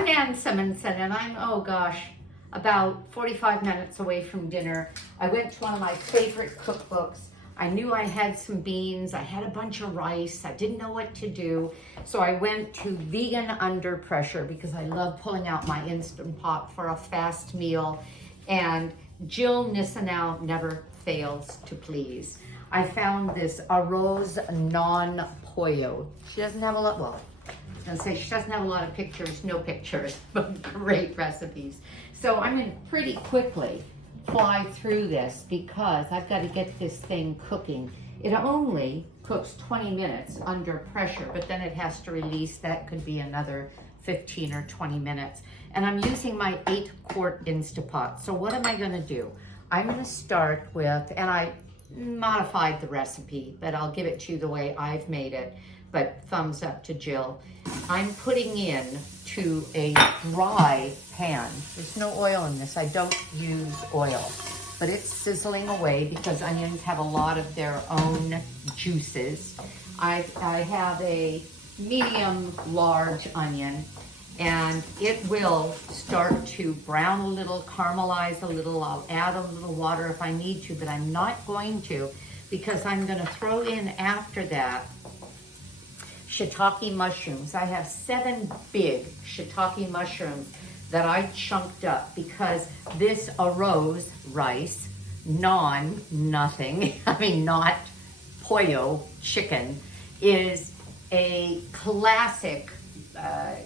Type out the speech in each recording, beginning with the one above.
I'm Nan Simonson, and I'm, oh gosh, about 45 minutes away from dinner. I went to one of my favorite cookbooks. I knew I had some beans, I had a bunch of rice, I didn't know what to do. So I went to Vegan Under Pressure because I love pulling out my Instant Pot for a fast meal. And Jill Nussinow never fails to please. I found this Arroz non-pollo. She doesn't have a lot, well, I was gonna say she doesn't have a lot of pictures, no pictures, but great recipes. So I'm gonna pretty quickly fly through this because I've got to get this thing cooking. It only cooks 20 minutes under pressure, but then it has to release. That could be another 15 or 20 minutes. And I'm using my 8-quart Instapot. So what am I gonna do? I'm gonna start with, and I modified the recipe, but I'll give it to you the way I've made it, but thumbs up to Jill. I'm putting in to a dry pan. There's no oil in this. I don't use oil, but it's sizzling away because onions have a lot of their own juices. I have a medium large onion, and it will start to brown a little, caramelize a little. I'll add a little water if I need to, but I'm not going to because I'm gonna throw in after that shiitake mushrooms. I have 7 big shiitake mushrooms that I chunked up because this arroz rice, nothing, I mean not pollo chicken, is a classic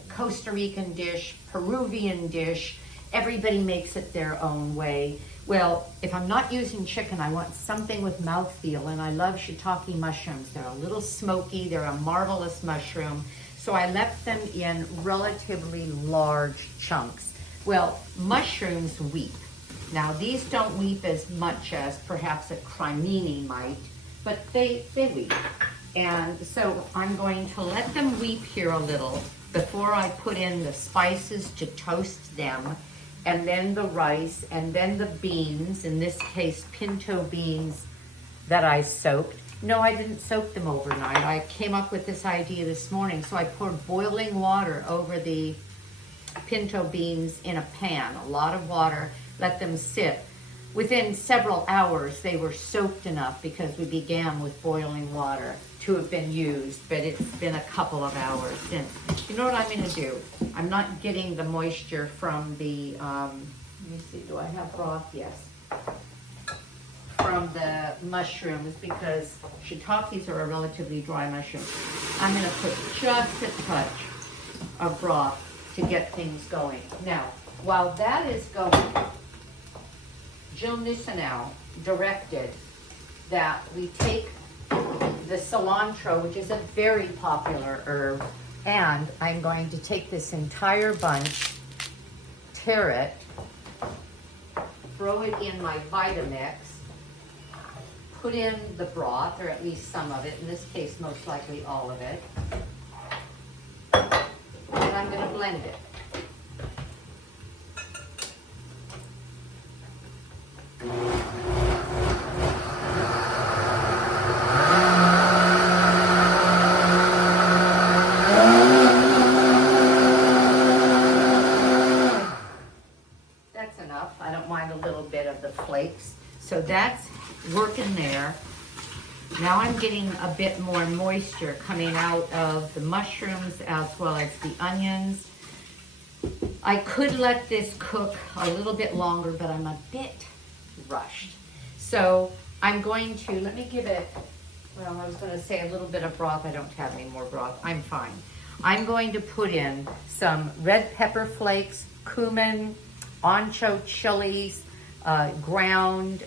Costa Rican dish, Peruvian dish. Everybody makes it their own way. Well, if I'm not using chicken, I want something with mouthfeel, and I love shiitake mushrooms. They're a little smoky, they're a marvelous mushroom. So I left them in relatively large chunks. Well, mushrooms weep. Now these don't weep as much as perhaps a cremini might, but they weep. And so I'm going to let them weep here a little before I put in the spices to toast them, and then the rice, and then the beans, in this case pinto beans that I soaked. No, I didn't soak them overnight. I came up with this idea this morning, so I poured boiling water over the pinto beans in a pan, a lot of water, let them sit. Within several hours, they were soaked enough because we began with boiling water to have been used, but it's been a couple of hours since. You know what I'm gonna do? I'm not getting the moisture from the, let me see, do I have broth? Yes. From the mushrooms, because shiitakes are a relatively dry mushroom. I'm gonna put just a touch of broth to get things going. Now, while that is going, Jill Nussinow directed that we take the cilantro, which is a very popular herb, and I'm going to take this entire bunch, tear it, throw it in my Vitamix, put in the broth, or at least some of it, in this case most likely all of it, and I'm going to blend it. Flakes. So that's working there. Now I'm getting a bit more moisture coming out of the mushrooms as well as the onions. I could let this cook a little bit longer, but I'm a bit rushed. So I'm going to, let me give it, well, I was going to say a little bit of broth. I don't have any more broth. I'm fine. I'm going to put in some red pepper flakes, cumin, ancho chilies, ground.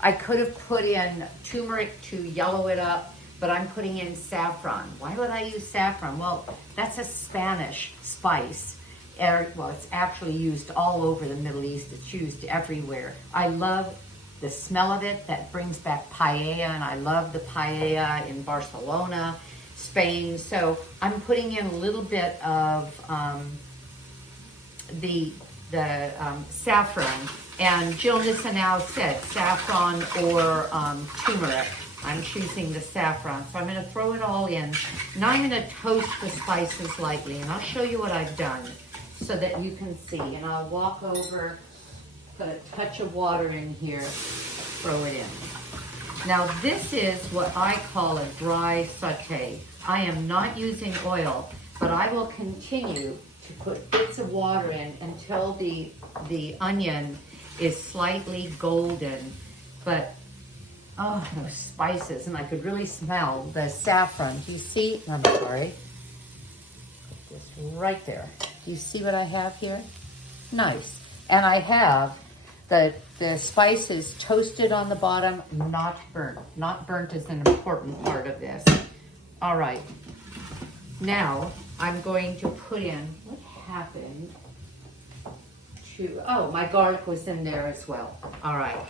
I could have put in turmeric to yellow it up, but I'm putting in saffron. Why would I use saffron? Well, that's a Spanish spice. Well, it's actually used all over the Middle East. It's used everywhere. I love the smell of it. That brings back paella, and I love the paella in Barcelona, Spain. So I'm putting in a little bit of the saffron. And Jill Nussinow said saffron or turmeric. I'm choosing the saffron. So I'm going to throw it all in. Now I'm going to toast the spices lightly, and I'll show you what I've done. so that you can see. And I'll walk over, put a touch of water in here, throw it in. Now this is what I call a dry saute. I am not using oil, but I will continue to put bits of water in until the onion is slightly golden. But oh, those spices, and I could really smell the saffron. Do you see? I'm sorry. Put this right there. Do you see what I have here? Nice. And I have the spices toasted on the bottom, not burnt. Not burnt is an important part of this. All right. Now I'm going to put in, what happened to, oh, my garlic was in there as well. All right.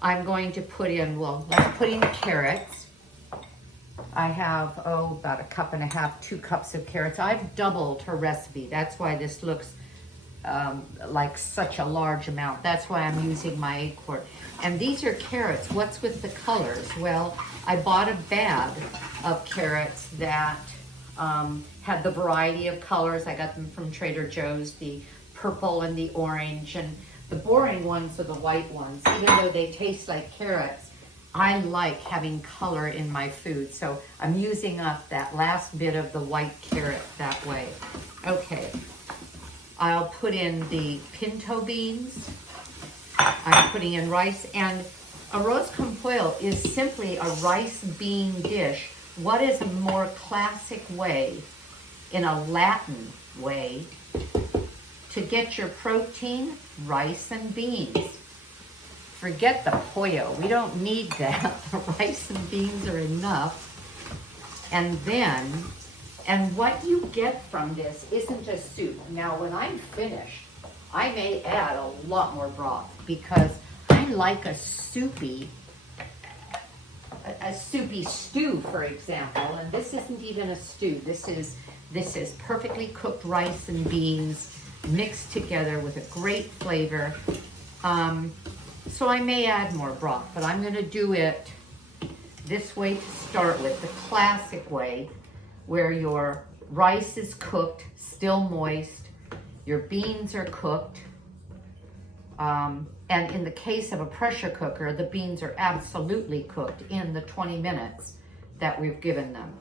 I'm going to put in, well, let's put in the carrots. I have, about a cup and a half, 2 cups of carrots. I've doubled her recipe. That's why this looks like such a large amount. That's why I'm using my 8 quart. And these are carrots. What's with the colors? Well, I bought a bag of carrots that had the variety of colors. I got them from Trader Joe's, the purple and the orange, and the boring ones are the white ones. Even though they taste like carrots, I like having color in my food. So I'm using up that last bit of the white carrot that way. Okay, I'll put in the pinto beans. I'm putting in rice, and arroz con pollo is simply a rice bean dish. What is a more classic way, in a Latin way, to get your protein? Rice and beans. Forget the pollo. We don't need that. Rice and beans are enough. And then, and what you get from this isn't a soup. Now, when I'm finished, I may add a lot more broth because I like a soupy stew, for example. And this isn't even a stew. This is perfectly cooked rice and beans mixed together with a great flavor. So I may add more broth, but I'm going to do it this way to start with, the classic way, where your rice is cooked, still moist, your beans are cooked, and in the case of a pressure cooker, the beans are absolutely cooked in the 20 minutes that we've given them.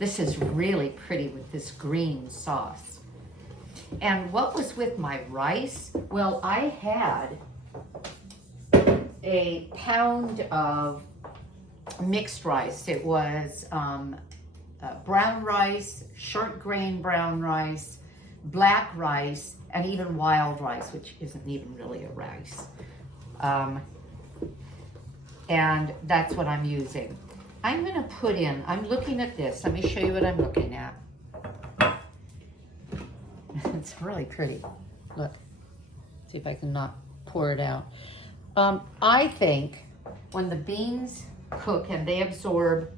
This is really pretty with this green sauce. And what was with my rice? Well, I had a pound of mixed rice. It was brown rice, short grain brown rice, black rice, and even wild rice, which isn't even really a rice. And that's what I'm using. I'm going to put in, I'm looking at this. Let me show you what I'm looking at. It's really pretty. Look, see if I can not pour it out. I think when the beans cook and they absorb,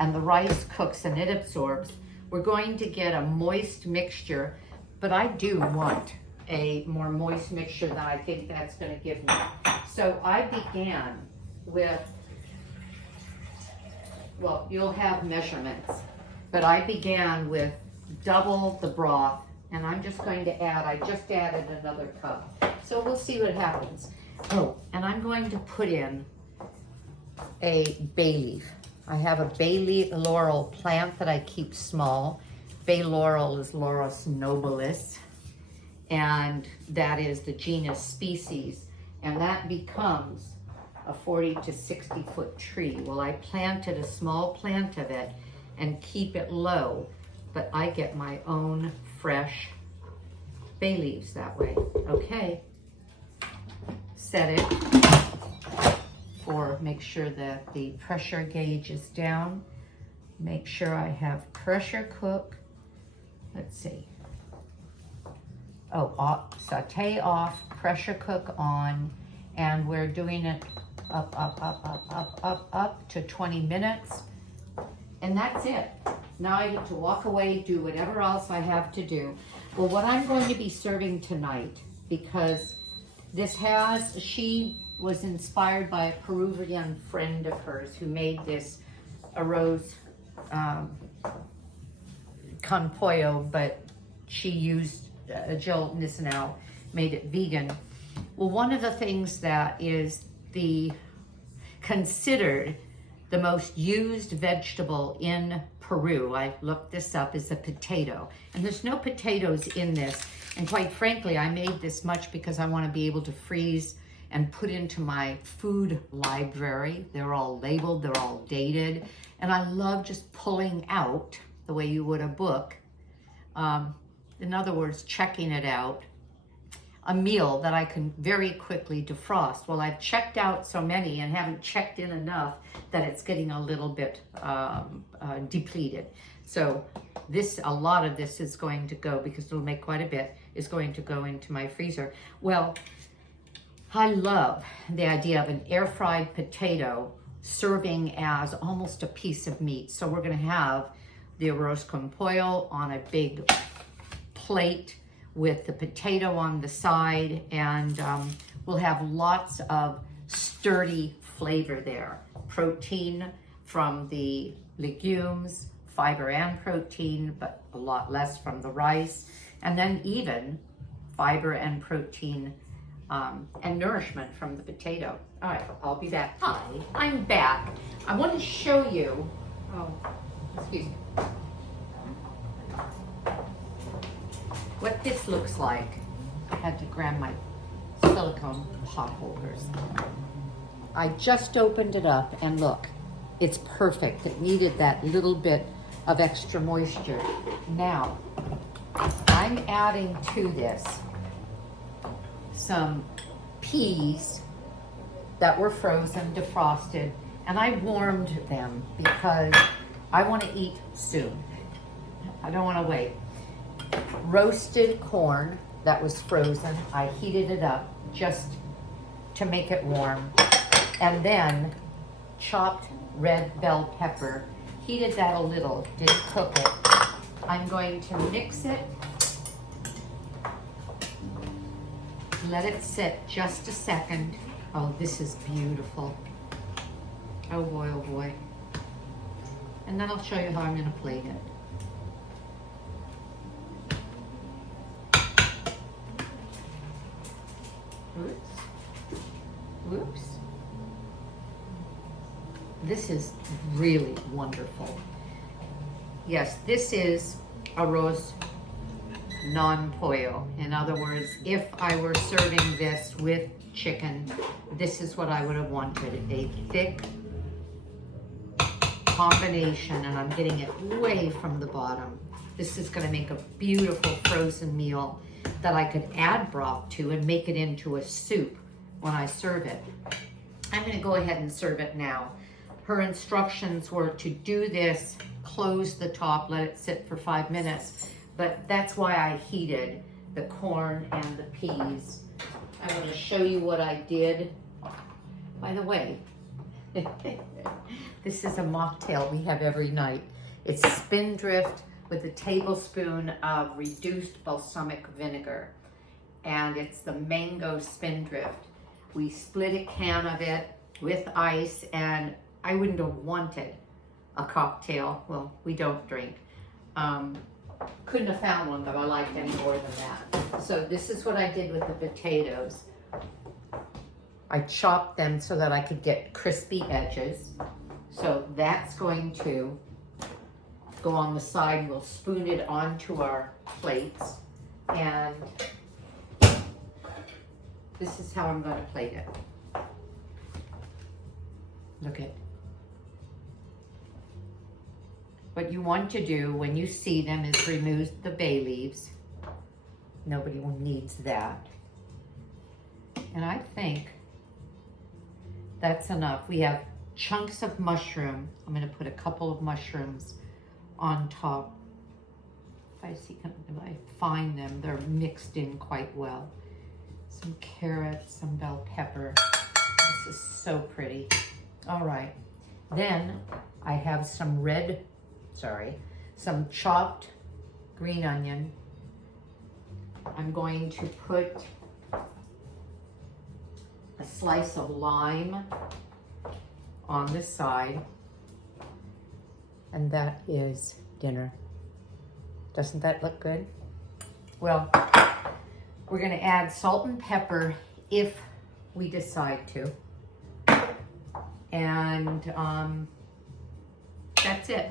and the rice cooks and it absorbs, we're going to get a moist mixture, but I do want a more moist mixture than I think that's going to give me. So I began with, well, you'll have measurements, but I began with double the broth, and I'm just going to add, I just added another cup. So we'll see what happens. Oh, and I'm going to put in a bay leaf. I have a bay leaf laurel plant that I keep small. Bay laurel is Laurus nobilis, and that is the genus species, and that becomes a 40 to 60 foot tree. Well, I planted a small plant of it and keep it low, but I get my own fresh bay leaves that way. Okay, set it for, make sure that the pressure gauge is down. Make sure I have pressure cook. Let's see. Oh, saute off, pressure cook on, and we're doing it up to 20 minutes. And that's it. Now I get to walk away, do whatever else I have to do. Well, what I'm going to be serving tonight, because this has, she was inspired by a Peruvian friend of hers who made this arroz con pollo, but she used Jill Nussinow made it vegan. Well, one of the things that is considered the most used vegetable in Peru, I looked this up, is the potato. And there's no potatoes in this. And quite frankly, I made this much because I want to be able to freeze and put into my food library. They're all labeled, they're all dated. And I love just pulling out, the way you would a book, in other words, checking it out, a meal that I can very quickly defrost. Well, I've checked out so many and haven't checked in enough that it's getting a little bit depleted. So a lot of this is going to go, because it'll make quite a bit, is going to go into my freezer. Well, I love the idea of an air fried potato serving as almost a piece of meat. So we're gonna have the arroz con pollo on a big plate with the potato on the side, and we'll have lots of sturdy flavor there. Protein from the legumes, fiber and protein, but a lot less from the rice, and then even fiber and protein and nourishment from the potato. All right, I'll be back. Hi, I'm back. I want to show you, excuse me, what this looks like. I had to grab my silicone pot holders. I just opened it up and look, it's perfect. It needed that little bit of extra moisture. Now, I'm adding to this some peas that were frozen, defrosted, and I warmed them because I want to eat soon. I don't want to wait. Roasted corn that was frozen, I heated it up just to make it warm, and then chopped red bell pepper, heated that a little, didn't cook it. I'm going to mix it, let it sit just a second. Oh, this is beautiful. Oh boy, oh boy. And then I'll show you how I'm gonna plate it. Oops. Whoops. This is really wonderful. Yes, this is arroz non-pollo. In other words, if I were serving this with chicken, this is what I would have wanted. A thick combination, and I'm getting it way from the bottom. This is gonna make a beautiful frozen meal that I could add broth to and make it into a soup when I serve it. I'm gonna go ahead and serve it now. Her instructions were to do this, close the top, let it sit for 5 minutes, but that's why I heated the corn and the peas. I'm gonna show you what I did. By the way, this is a mocktail we have every night. It's Spindrift with a tablespoon of reduced balsamic vinegar, and it's the mango Spindrift. We split a can of it with ice, and I wouldn't have wanted a cocktail. Well, we don't drink. Couldn't have found one that I liked any more than that. So this is what I did with the potatoes. I chopped them so that I could get crispy edges. So that's going to go on the side. We'll spoon it onto our plates. And this is how I'm going to plate it. Look at. What you want to do when you see them is remove the bay leaves. Nobody needs that. And I think that's enough. We have chunks of mushroom. I'm going to put a couple of mushrooms on top. If I find them, they're mixed in quite well. Some carrots, some bell pepper. This is so pretty. All right. Then I have some chopped green onion. I'm going to put a slice of lime on this side, and that is dinner. Doesn't that look good? Well, we're gonna add salt and pepper if we decide to. And that's it.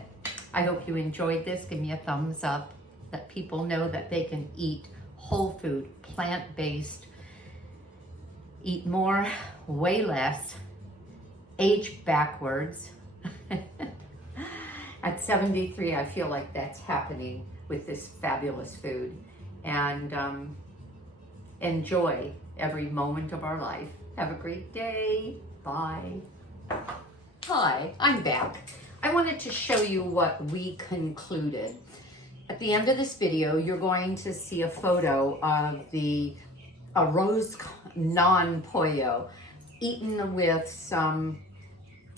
I hope you enjoyed this. Give me a thumbs up. Let people know that they can eat whole food, plant-based, eat more, way less, age backwards. At 73, I feel like that's happening with this fabulous food. And enjoy every moment of our life. Have a great day. Bye. Hi, I'm back. I wanted to show you what we concluded. At the end of this video, you're going to see a photo of the Arroz non pollo eaten with some,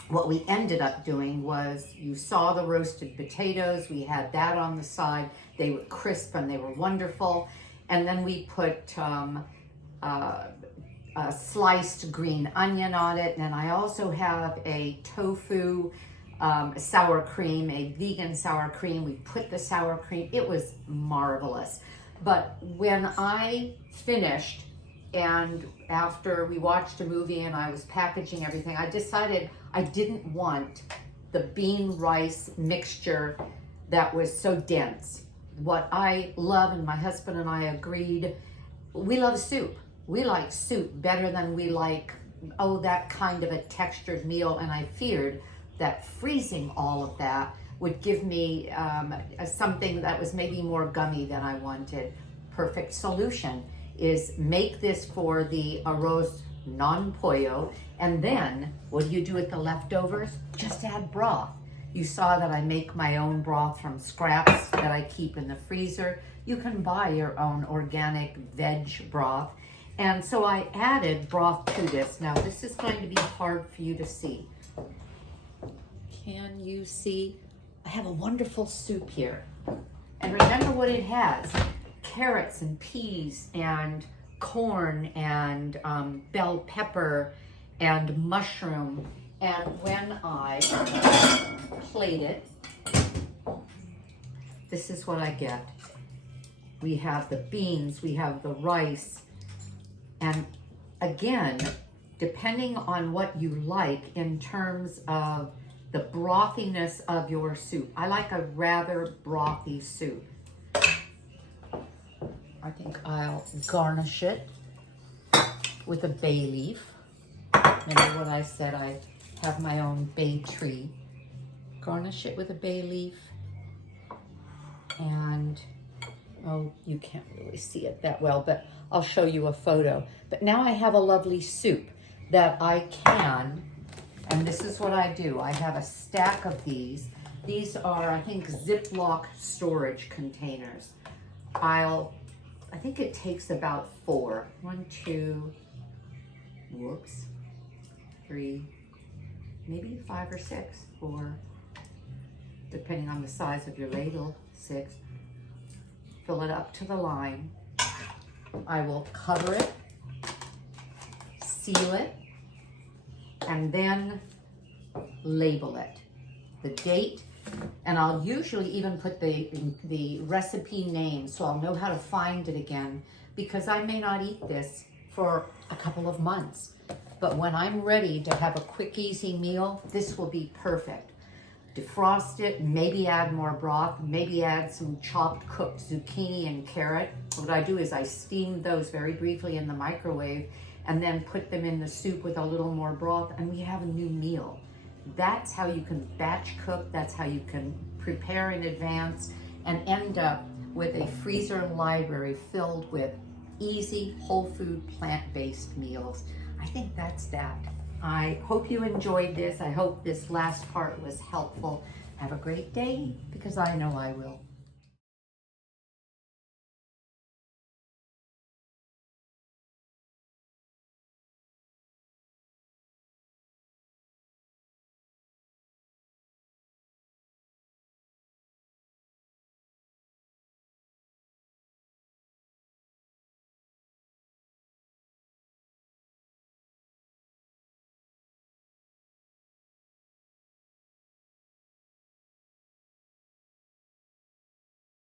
what we ended up doing was, you saw the roasted potatoes, we had that on the side. They were crisp and they were wonderful. And then we put a sliced green onion on it. And I also have a tofu sour cream, a vegan sour cream. We put the sour cream, it was marvelous. But when I finished, and after we watched a movie and I was packaging everything, I decided I didn't want the bean rice mixture that was so dense. What I love, and my husband and I agreed, we love soup. We like soup better than we like, that kind of a textured meal. And I feared that freezing all of that would give me something that was maybe more gummy than I wanted. Perfect solution is make this for the arroz non pollo, and then what do you do with the leftovers? Just add broth. You saw that I make my own broth from scraps that I keep in the freezer. You can buy your own organic veg broth. And so I added broth to this. Now this is going to be hard for you to see. Can you see? I have a wonderful soup here. And remember what it has: carrots and peas and corn and bell pepper and mushroom. And when I plate it, this is what I get. We have the beans, we have the rice, and again, depending on what you like in terms of the brothiness of your soup. I like a rather brothy soup. I think I'll garnish it with a bay leaf. Remember what I said, I have my own bay tree. Garnish it with a bay leaf. And, oh, you can't really see it that well, but I'll show you a photo. But now I have a lovely soup that I can, and this is what I do. I have a stack of these. These are, I think, Ziploc storage containers. I think it takes about 4. 1, 2, whoops, 3, maybe 5 or 6, 4, depending on the size of your ladle, 6. Fill it up to the line. I will cover it, seal it, and then label it. The date, and I'll usually even put the recipe name so I'll know how to find it again, because I may not eat this for a couple of months. But when I'm ready to have a quick, easy meal, this will be perfect. Defrost it, maybe add more broth, maybe add some chopped cooked zucchini and carrot. What I do is I steam those very briefly in the microwave and then put them in the soup with a little more broth, and we have a new meal. That's how you can batch cook, that's how you can prepare in advance and end up with a freezer library filled with easy, whole food, plant-based meals. I think that's that. I hope you enjoyed this. I hope this last part was helpful. Have a great day, because I know I will.